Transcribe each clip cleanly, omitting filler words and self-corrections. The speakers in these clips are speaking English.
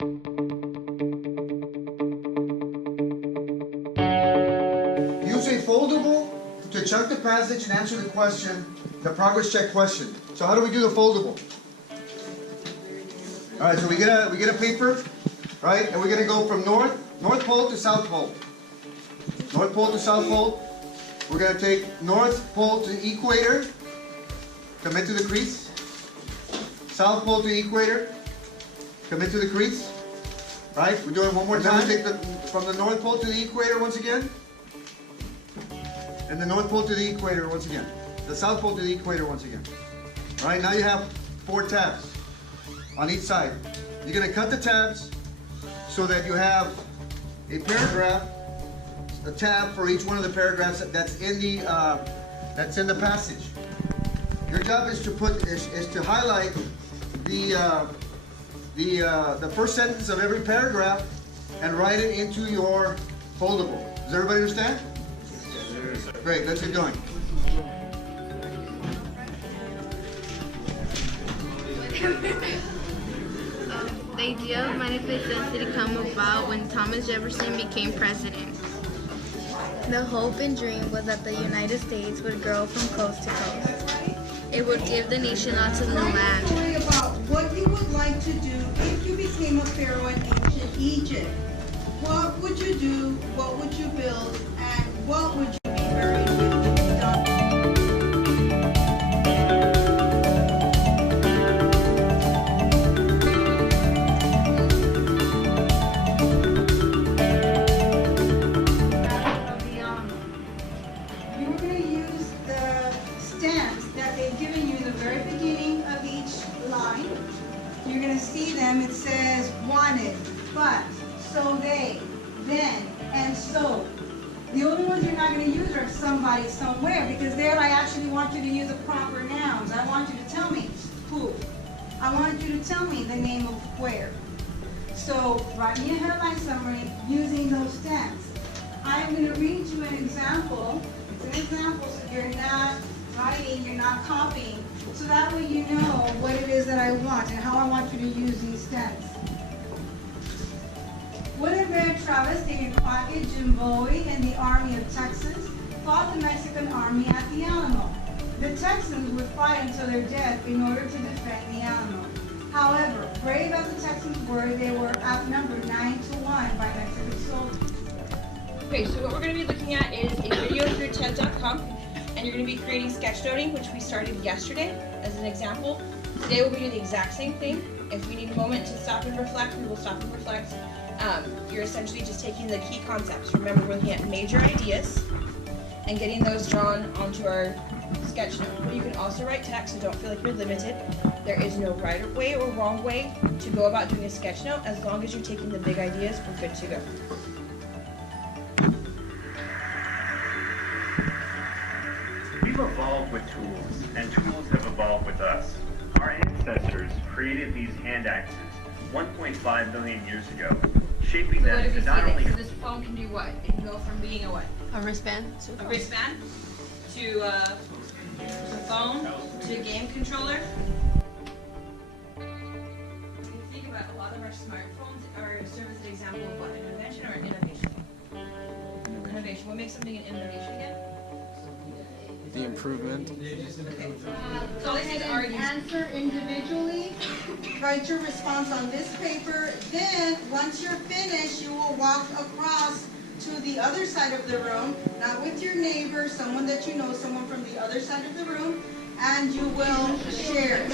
Use a foldable to check the passage and answer the question, the progress check question. So how do we do the foldable? All right, so we get a paper, right, and we're gonna go from North Pole to South Pole. North Pole to South Pole. We're gonna take North Pole to equator, commit to the crease. South Pole to equator, commit to the crease. Right? We're doing one more time. Take from the North Pole to the equator once again. And the North Pole to the equator once again. The South Pole to the equator once again. All right, now you have 4 tabs on each side. You're going to cut the tabs so that you have a paragraph, a tab for each one of the paragraphs that's in the passage. Your job is to highlight the first sentence of every paragraph and write it into your foldable. Does everybody understand? Yes, sir. Great, let's get going. The idea of manifest destiny came about when Thomas Jefferson became president. The hope and dream was that the United States would grow from coast to coast. It would give the nation lots of new land. Story about what you would like to do if you became a pharaoh in ancient Egypt. What would you do? What would you build? And what would you be buried with when you're done? You were going to use the stamps that they've given you in the very beginning of each line. You're going to see them. It says wanted, but, so they, then, and so. The only ones you're not going to use are somebody, somewhere, because there I actually want you to use the proper nouns. I want you to tell me who. I want you to tell me the name of where. So write me a headline summary using those stamps. I'm going to read you an example. It's an example, so you're not writing, you're not copying. So that way you know what it is that I want and how I want you to use these stamps. Whenever Travis David Crockett, Jim Bowie, and the Army of Texas fought the Mexican Army at the Alamo. The Texans would fight until their death in order to defend the Alamo. However, brave as the Texans were, they were outnumbered 9-1 by Mexican soldiers. Okay, so what we're going to be looking at is a video through TED.com, and you're going to be creating sketchnoting, which we started yesterday as an example. Today we'll be doing the exact same thing. If we need a moment to stop and reflect, we will stop and reflect. You're essentially just taking the key concepts. Remember, we're looking at major ideas and getting those drawn onto our sketch note. But you can also write text, so don't feel like you're limited. There is no right way or wrong way to go about doing a sketch note. As long as you're taking the big ideas, we're good to go. We've evolved with tools, and tools have evolved with us. Our ancestors created these hand axes 1.5 million years ago, shaping them to not only... So this phone can do what? It can go from being a what? A wristband. A wristband to a phone to a game controller. When you think about a lot of our smartphones serve as an example of what? An invention or an innovation? Innovation. What makes something an innovation again? The improvement. Okay. So all these things are used. Answer individually. Write your response on this paper. Then, once you're finished, you will walk across to the other side of the room, not with your neighbor, someone that you know, someone from the other side of the room, and you will share.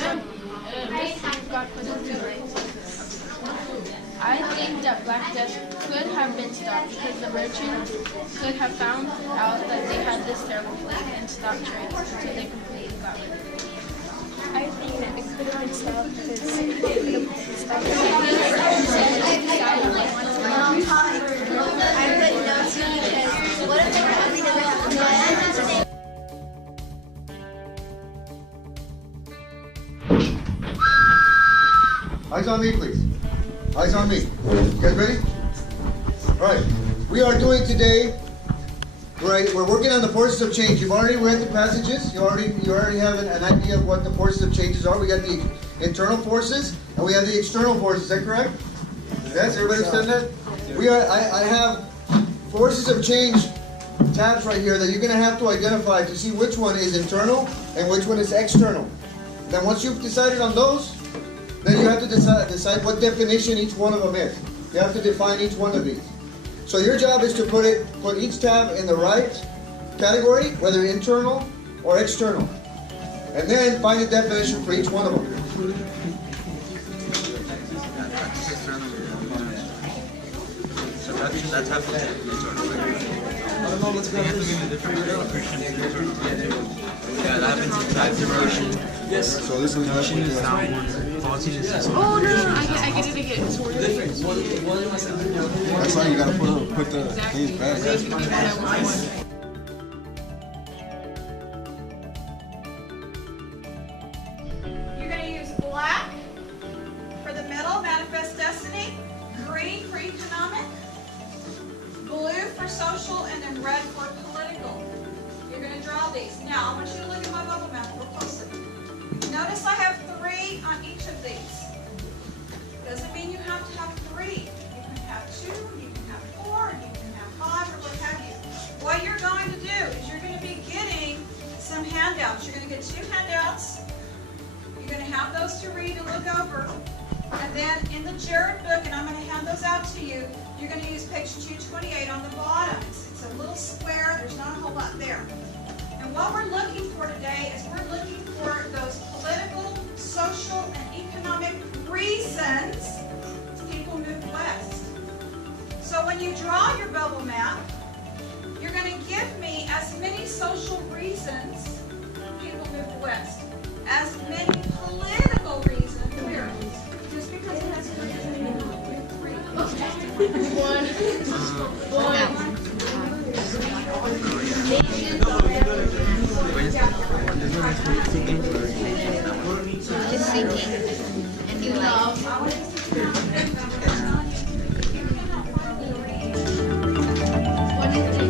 I think that Black Death could have been stopped because the merchants could have found out that they had this terrible plague and stopped trade until they completely got rid of it. I think that it could have been stopped because it would have stopped. I put no too because what if they were having to Eyes on me, please. Eyes on me. You guys ready? All right. We are doing today, we're working on the forces of change. You've already read the passages. You already have an idea of what the forces of changes are. We got the internal forces and we have the external forces. Is that correct? Yes, everybody understand that? I have forces of change tabs right here that you're gonna have to identify to see which one is internal and which one is external. Then once you've decided on those, then you have to decide what definition each one of them is. You have to define each one of these. So your job is to put each tab in the right category, whether internal or external. And then find a definition for each one of them. That's happening. Yeah, that happens. Yes. So this is that one. Faultiness is. Oh no, I get it again. That's why you gotta put the things back. You're going to use black for the middle, manifest destiny, green for economic, blue for social, and then red for political. You're going to draw these. Now, I want you to look at my bubble map real closely. Notice I have 3 on each of these. Doesn't mean you have to have 3. You can have 2, you can have 4, you can have 5, or what have you. What you're going to do is you're going to be getting some handouts. You're going to get 2 handouts. You're going to have those to read and look over. And then in the Jared book, and I'm going to hand those out to you, you're going to use page 228 on the bottom. It's a little square. There's not a whole lot there. And what we're looking for today is we're looking for those political, social, and economic reasons people moved west. So when you draw your bubble map, you're going to give me as many social reasons people moved west, as many political reasons. Here, just because it has 3 doesn't mean Just thinking. And you like. What is it?